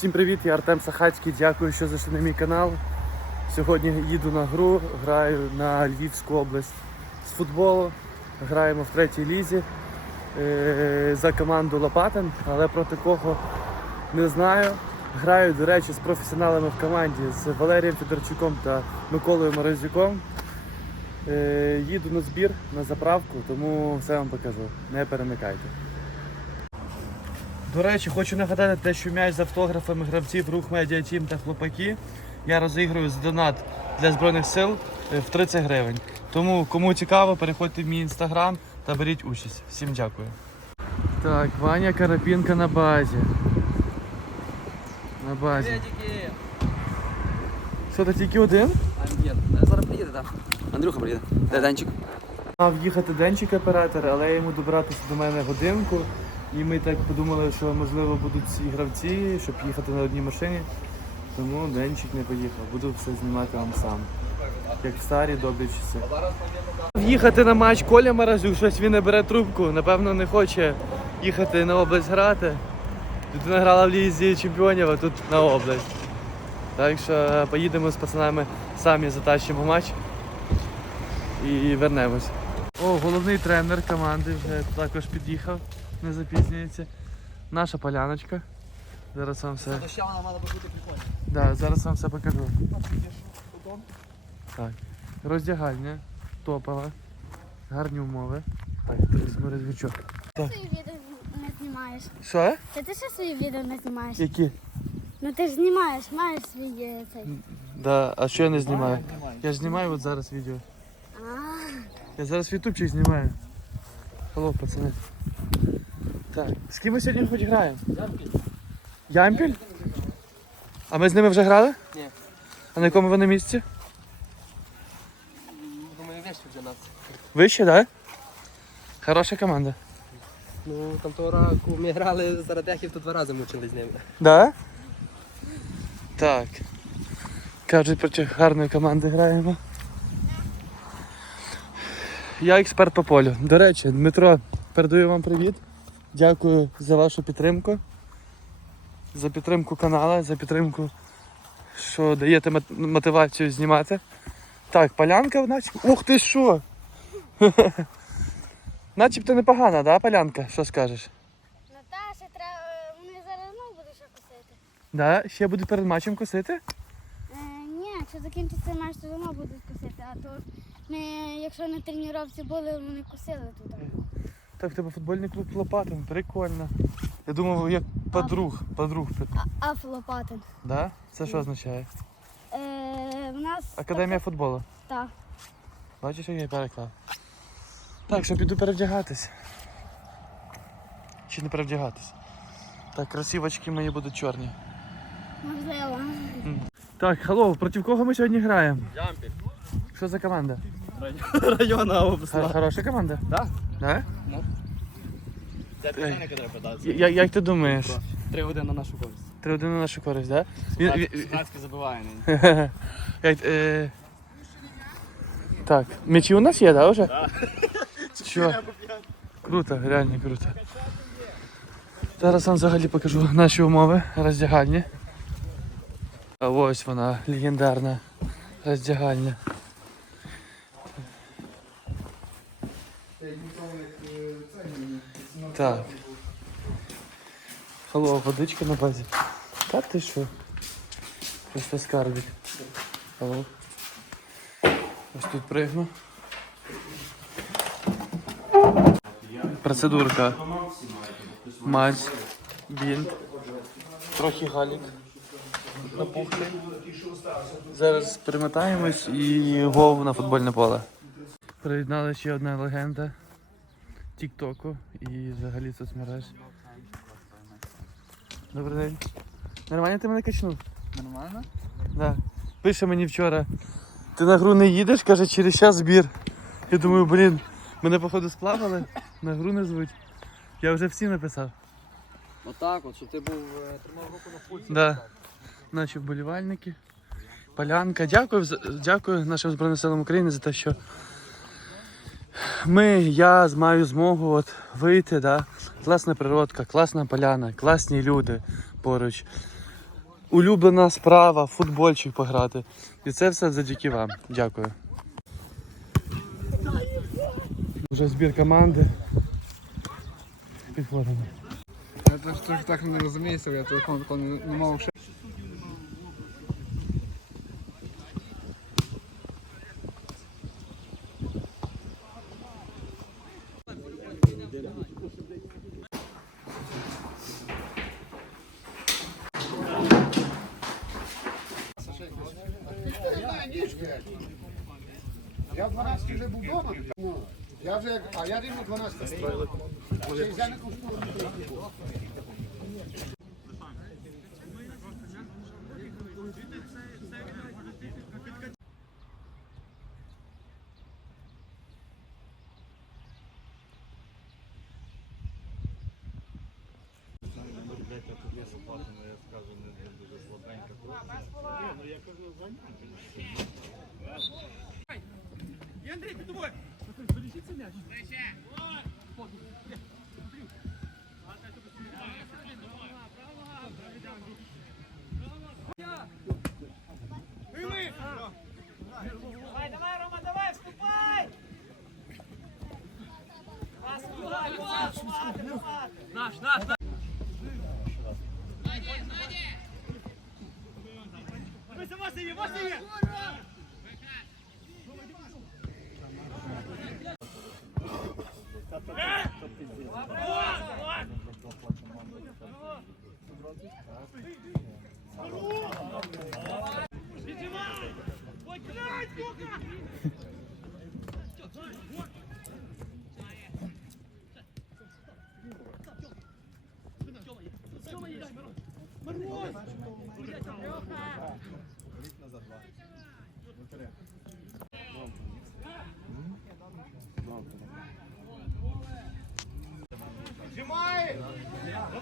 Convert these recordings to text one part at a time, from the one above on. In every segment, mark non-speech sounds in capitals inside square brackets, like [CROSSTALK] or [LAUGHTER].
Всім привіт, я Артем Сахацький. Дякую, що зайшли на мій канал. Сьогодні їду на гру, граю на Львівську область з футболу. Граємо в третій лізі е, за команду Лопатин, але проти кого не знаю. Граю, до речі, з професіоналами в команді з Валерієм Федорчуком та Миколою Морозюком. Е, Їду на збір на заправку, тому все вам покажу. Не перемикайте. До речі, хочу нагадати те, що м'яч з автографами гравців рух Медіа Тім та хлопаки я розіграю з донат для Збройних сил е, в 30 гривень. Тому кому цікаво, переходьте в мій інстаграм та беріть участь. Всім дякую. Так, Ваня Карапінка на базі. На базі. Що ти тільки один? А е, зараз приїде, так. Андрюха приїде. Де Данчик? Мав їхати денчик оператор, але йому добиратися до мене годинку. І ми так подумали, що можливо будуть ці гравці, щоб їхати на одній машині. Тому денчик не поїхав. Буду все знімати вам сам. Як в старі добрі часи. Їхати на матч Коля Маразюк, щось він не бере трубку. Напевно, не хоче їхати на область грати. Людина грала в лізі чемпіонів, а тут на область. Так що поїдемо з пацанами самі затащимо матч і вернемось. О, головний тренер команди вже також під'їхав, не запізнюється. Наша поляночка. Зараз вам все. Ще вона мала би бути прикольна. Да, зараз вам все покажу. Так. Роздягальня, топова, гарні умови. Так, візьму розвічок. Так. свої відео не знімаєш? Що? Та ти що свої відео не знімаєш? Які? Ну ти ж знімаєш, маєш свій е, цей. Да, а що я не знімаю? Я ж знімаю от зараз відео. Я зараз в ютубчик знімаю. Алло, пацани. Так, з ким ми сьогодні хоч граємо? Ямпіль? Ямпіль? А ми з ними вже грали? Ні. А на якому вони місці? Думаю, вещь для нас. Вище, так? Хороша команда. Ну, там того року ми грали за радехів, то два рази мучили з ними. Да? Так. Кажуть, проти гарної команди граємо. Я експерт по полю. До речі, Дмитро, передаю вам привіт. Дякую за вашу підтримку. За підтримку каналу, за підтримку, що даєте мотивацію знімати. Так, полянка, начебто. Ух ти що! [LAUGHS] Начебто непогана, да, полянка? Що скажеш? Наташа, треба. Вони зараз знову будуть ще косити. Да? Ще будуть перед матчем косити? Е, ні, якщо закінчиться матч, то знову будуть косити. А то ми, якщо на тренувці були, вони косили тут. Так, в тебе футбольний клуб Лопатин, прикольно. Я думав, як подруг, подруг. А, Аф Лопатин. Да? Це що означає? Е, в нас Академія футболу. Так. Бачиш, як я переклав. Так, що піду перевдягатись. Чи не перевдягатись? Так, красивочки мої будуть чорні. Можливо. Так, халло, проти кого ми сьогодні граємо? Ямпіль. Що за команда? Районна Хо- обласна. Хороша команда? Да? Да? Ну. Це питання, треба питати. Я- Як ти думаєш? Три години на нашу користь. Три один на нашу користь, да? Він- він- Сухацький забиває. [LAUGHS] Як, е... Так, м'ячі у нас є, да, вже? Так. [LAUGHS] Що? Круто, реально круто. Зараз вам взагалі покажу наші умови роздягальні. А ось вона, легендарна роздягальня. Так. Халло, водичка на базі. Та ти що? Просто скарбик. Алло. Ось тут пригну. Процедурка. Мазь, бінт, трохи галік напухлий. Зараз примотаємось і гол на футбольне поле. Приєднала ще одна легенда Тіктоку і взагалі соцмереж. Добрий день. Нормально ти мене качнув? Нормально? Да. Пише мені вчора. Ти на гру не їдеш, каже, через час збір. Я думаю, блін, мене походу сплавали, на гру не звуть. Я вже всім написав. Отак от, щоб ти був е, тримав руку на пульсі. Да. Наші вболівальники. Полянка. Дякую, дякую нашим Збройним силам України за те, що ми, я маю змогу от вийти, да. класна природка, класна поляна, класні люди поруч. улюблена справа, футбольчик пограти. І це все завдяки вам. Дякую. Вже збір команди. Підходимо. Я трохи так не розуміюся, я телефон не мав ще. Я в 12 вже був вдома. Ну, я вже, а я рівно 12 строїли. Я не Добре.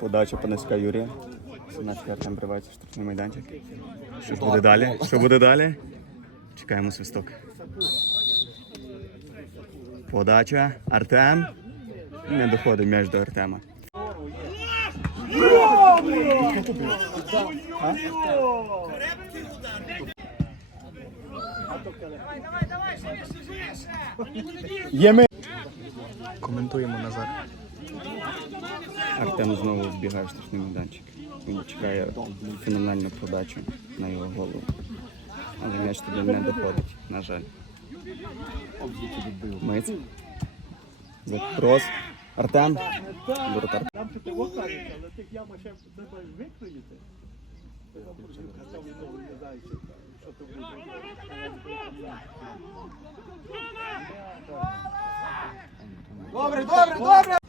Подача Панаська Юрія. 17 Артем Привається, штрафний майданчик. Що ж буде далі? Що буде далі? Чекаємо свисток. Подача. Артем. Не доходить м'яч до Артема. Коментуємо Назар. Артем знову вбігає в штрафний майданчик. Він чекає феноменальну подачу на його голову. Але м'яч туди не доходить, на жаль. Миць. Запрос. Артем. Воротар. Добре, добре, добре.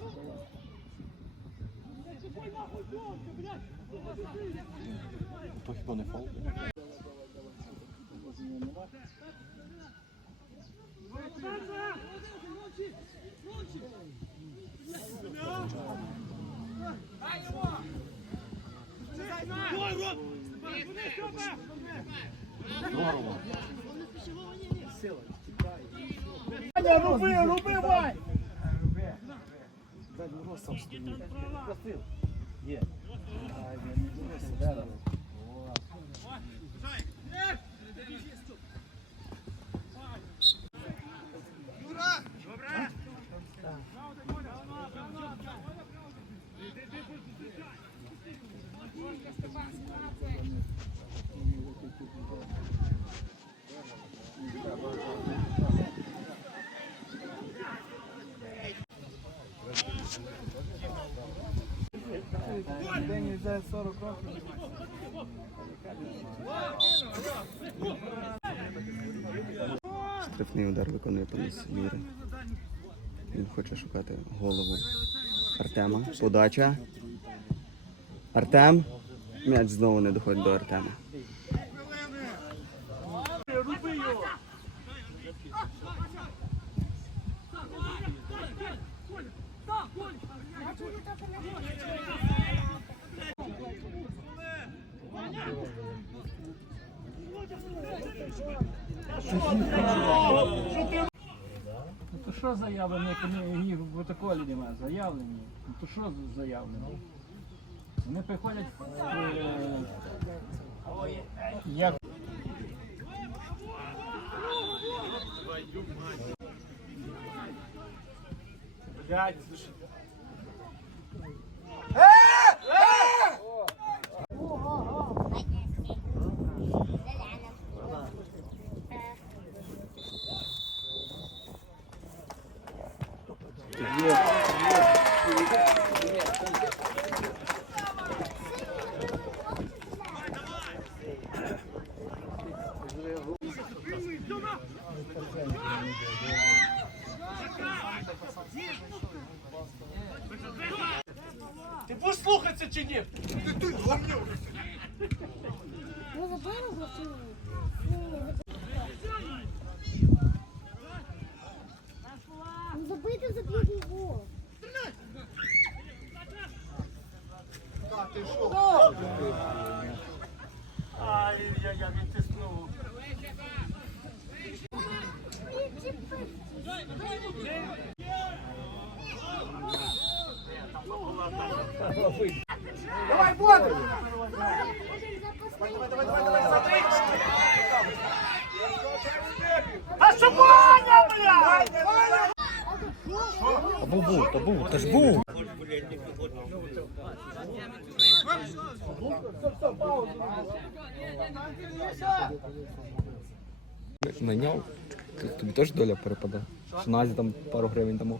День Штрафний удар виконує Панас Міри. Він хоче шукати голову Артема. Подача. Артем. М'яч знову не доходить до Артема. Ну то що заявлені, ні в протоколі немає, заявлені. Ну то що заявлено? Вони приходять е, як Блять, забили за цю? Ну забити за другий гол. Давай, Бодр! Найняв. Тобі теж доля перепаде. Що Назі там пару гривень дамо.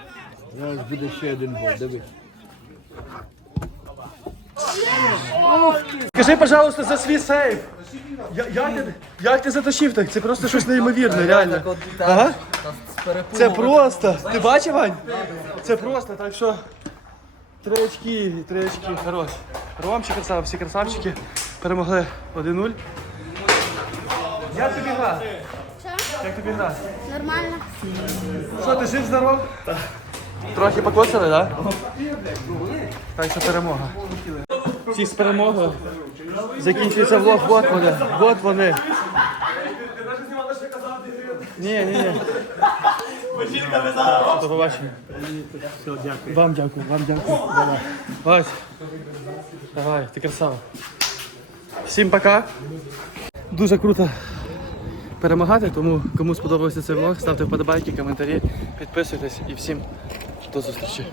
Зараз буде ще один гол, дивись. Скажи, пожалуйста, за свій сейф. Я- Як ти, як ти затащив так? Це просто щось неймовірне, реально. Ага. Це просто. Ти бачив, Вань? Це просто, так що. Три очки, три очки, хорош. Ромчик красава, всі красавчики. Перемогли 1-0. Як тобі гра? Що? Як тобі гра? Нормально. Що, ти жив здоров? Так. Трохи покоцали, так? Так що перемога. Всі з перемогою. Закінчується влог, вот вони. Вот вони. Ні, ні, ні. До побачення. Вам дякую, вам дякую. Давай. Вась. Давай, ти красава. Всім пока. Дуже круто перемагати, тому кому сподобався цей влог, ставте вподобайки, коментарі, підписуйтесь і всім до зустрічі.